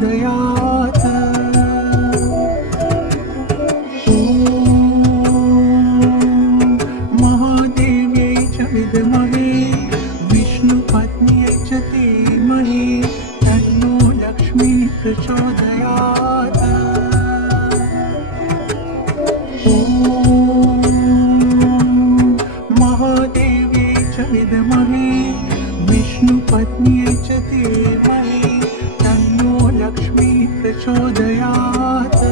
प्रचोदयात्। ॐ महादेव्यै च विद्महे विष्णुपत्न्यै च धीमहि तन्नो लक्ष्मी प्रचोदयात्। ॐ महादेव्यै च विद्महे विष्णुपत्न्यै च धीमहि तन्नो लक्ष्मी प्रचोदयात्।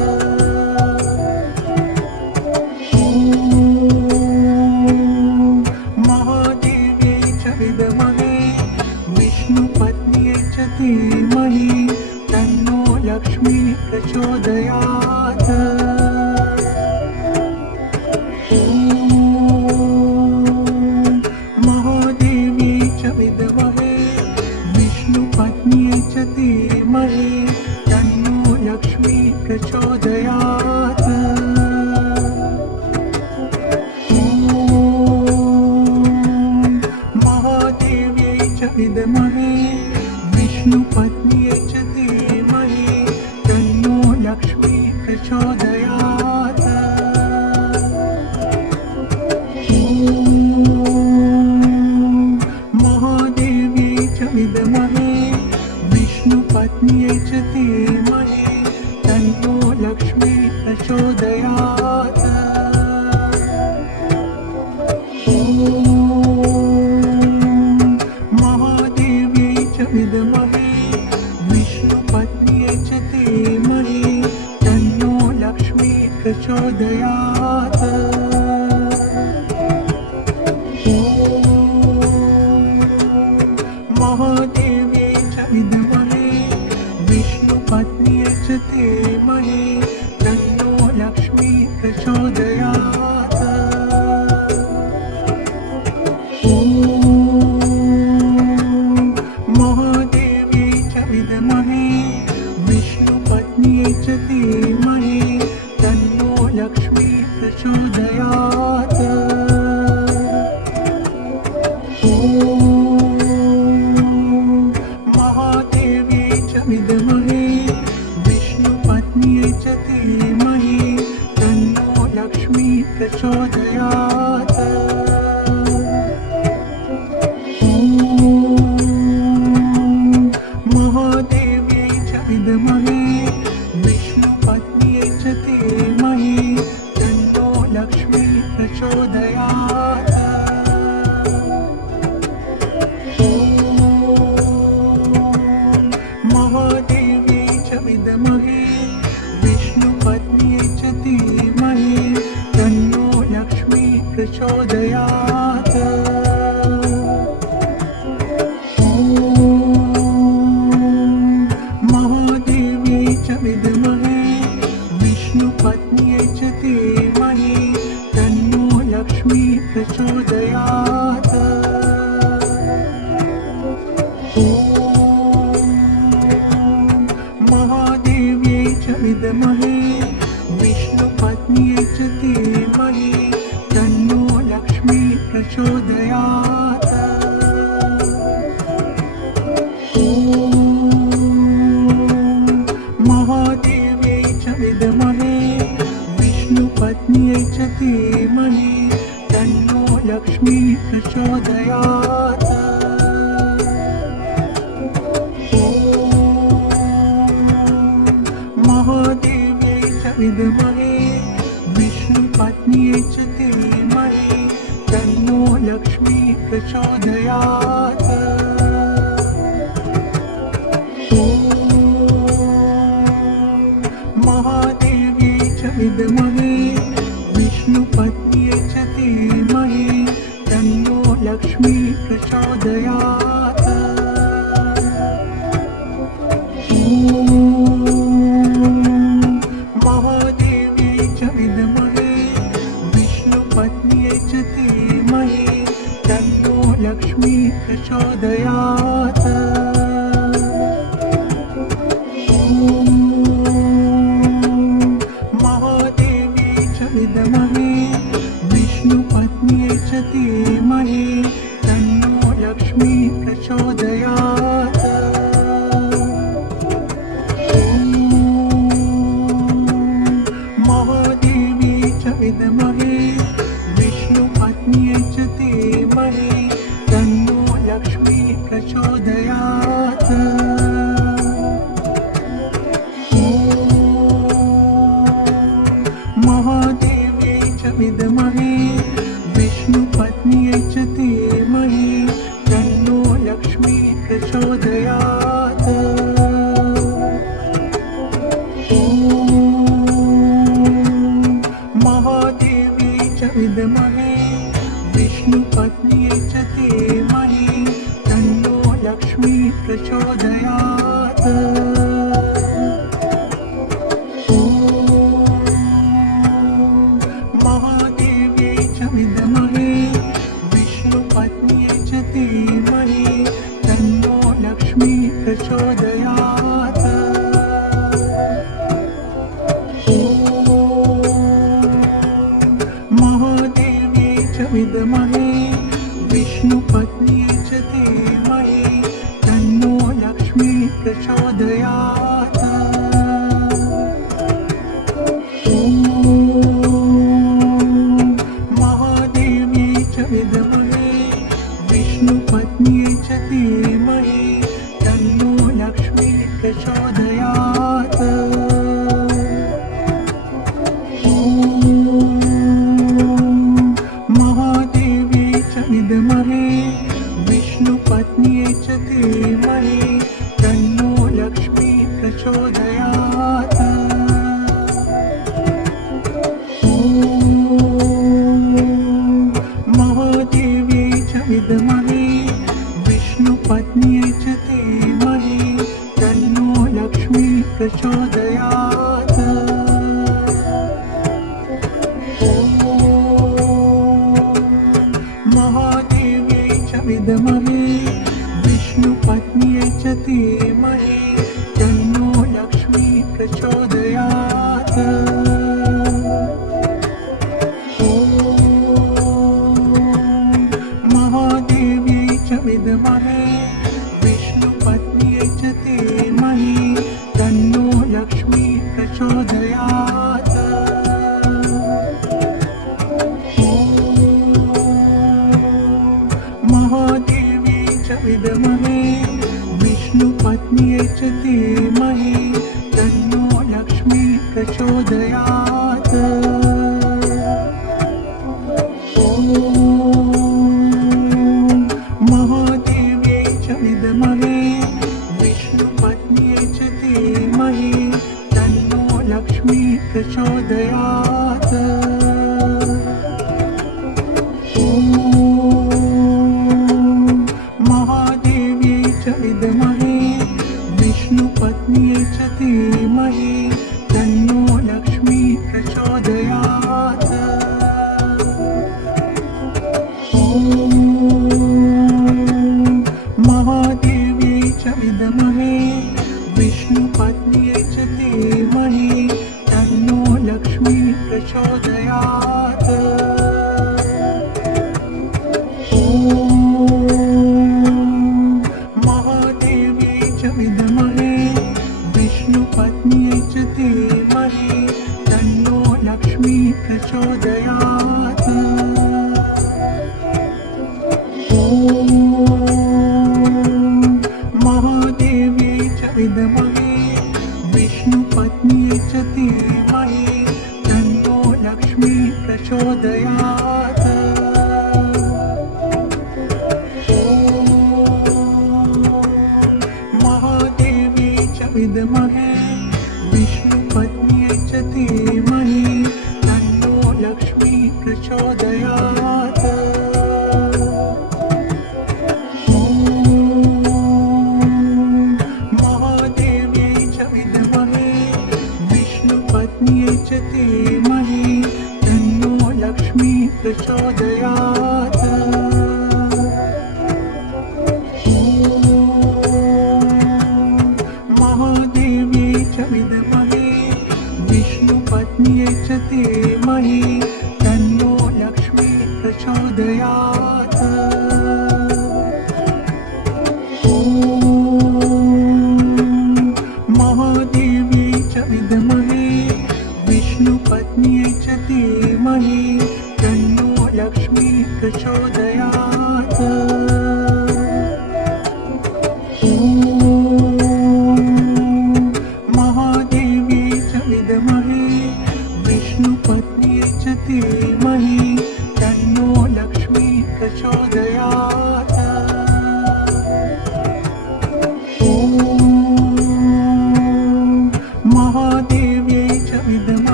ॐ महादेव्यै च विद्महे विष्णुपत्न्यै च धीमहि तन्नो लक्ष्मी प्रचोदयात्। ॐ महादेव्यै च विद्महे विष्णुपत्न्यै च धीमहि तन्नो लक्ष्मी प्रचोदयात्। ॐ महादेव्यै च विद्महे विष्णुपत्न्यै च धीमहि तन्नो लक्ष्मी प्रचोदयात्। ॐ महादेव्यै च विद्महे विष्णुपत्न्यै च धीमहि तन्नो लक्ष्मी प्रचोदयात्। ॐ महादेव्यै च विद्महे विष्णुपत्न्यै च धीमहि तन्नो लक्ष्मी प्रचोदयात्। ॐ महादेव्यै च विद्महे विष्णुपत्न्यै च धीमहि तन्नो लक्ष्मी प्रचोदयात्। ॐ महादेव्यै च विद्महे विष्णुपत्न्यै च धीमहि तन्नो लक्ष्मी प्रचोदयात्। ॐ महादेव्यै च विद्महे विष्णुपत्न्यै च धीमहि तन्नो लक्ष्मी प्रचोदयात्। ॐ महादेव्यै च विद्महे विष्णुपत्न्यै च धीमहि तन्नो लक्ष्मी प्रचोदयात्। ॐ महादेव्यै च विद्महे विष्णुपत्न्यै च धीमहि तन्नो लक्ष्मी प्रचोदयात्। ॐ महादेव्यै च विद्महे विष्णुपत्न्यै च धीमहि तन्नो लक्ष्मी प्रचोदयात्। ॐ महादेव्यै च विद्महे विष्णुपत्न्यै च धीमहि तन्नो लक्ष्मी प्रचोदयात्। ॐ महादेव्यै च विद्महे विष्णुपत्न्यै च धीमहि तन्नो लक्ष्मी प्रचोदयात्। ॐ महादेव्यै च विद्महे विष्णुपत्न्यै च धीमहि तन्नो लक्ष्मी प्रचोदयात्। ॐ महादेव्यै च विद्महे विष्णुपत्न्यै च धीमहि तन्नो लक्ष्मी प्रचोदयात्। ॐ महादेव्यै च विद्महे विष्णुपत्न्यै च धीमहि तन्नो लक्ष्मी प्रचोदयात्। ॐ महादेव्यै विद्महे विष्णुपत्न्यै च धीमहि तन्नो लक्ष्मी प्रचोदयात्। ॐ महादेव्यै च विद्महे विष्णुपत्न्यै च धीमहि तन्नो लक्ष्मी प्रचोदयात्। ॐ महादेव्यै च विद्महे विष्णुपत्न्यै च धीमहि तन्नो लक्ष्मी प्रचोदयात्। ॐ महादेव्यै च विद्महे विष्णुपत्न्यै च धीमहि तन्नो लक्ष्मी प्रचोदयात्। ॐ महादेव्यै च विद्महे विष्णुपत्न्यै च धीमहि तन्नो लक्ष्मी प्रचोदयात्। ॐ महादेव्यै च विद्महे विष्णुपत्न्यै च धीमहि तन्नो लक्ष्मी प्रचोदयात्। ॐ महादेव्यै च विद्महे विष्णुपत्न्यै च धीमहि तन्नो लक्ष्मी प्रचोदयात्। ॐ महादेव्यै च विद्महे विष्णुपत्न्यै च धीमहि तन्नो लक्ष्मी प्रचोदयात्। ॐ महादेव्यै च विद्महे विष्णुपत्न्यै च धीमहि तन्नो लक्ष्मी प्रचोदयात्। ॐ महादेव्यै च विद्महे विष्णुपत्न्यै च धीमहि तन्नो लक्ष्मी प्रचोदयात्। ॐ महादेव्यै च विद्महे विष्णुपत्न्यै च धीमहि तन्नो लक्ष्मी प्रचोदयात्। ॐ महादेव्यै च विद्महे विष्णुपत्न्यै च धीमहि तन्नो लक्ष्मी प्रचोदयात्। ॐ महादेव्यै च विद्महे विष्णुपत्न्यै च धीमहि तन्नो लक्ष्मी प्रचोदयात्। ॐ महादेव्यै च विद्महे विष्णुपत्न्यै च धीमहि तन्नो लक्ष्मी प्रचोदयात्। ॐ महादेव्यै च विद्महे विष्णुपत्न्यै च धीमहि तन्नो लक्ष्मी प्रचोदयात्। ॐ महादेव्यै च विद्महे विष्णुपत्न्यै च धीमहि तन्नो लक्ष्मी प्रचोदयात्। ॐ महादेव्यै च विद्महे विष्णुपत्न्यै च धीमहि तन्नो लक्ष्मी प्रचोदयात्। ॐ महादेव्यै च विद्महे विष्णुपत्न्यै च धीमहि तन्नो लक्ष्मी प्रचोदयात्। ॐ महादेव्यै च विद्महे विष्णुपत्न्यै च धीमहि तन्नो लक्ष्मी प्रचोदयात्। ॐ महादेव्यै च विद्महे विष्णुपत्न्यै च धीमहि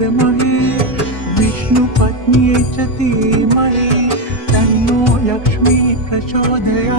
विद्महे विष्णुपत्न्यै च धीमहि तन्नो लक्ष्मी प्रचोदयात्।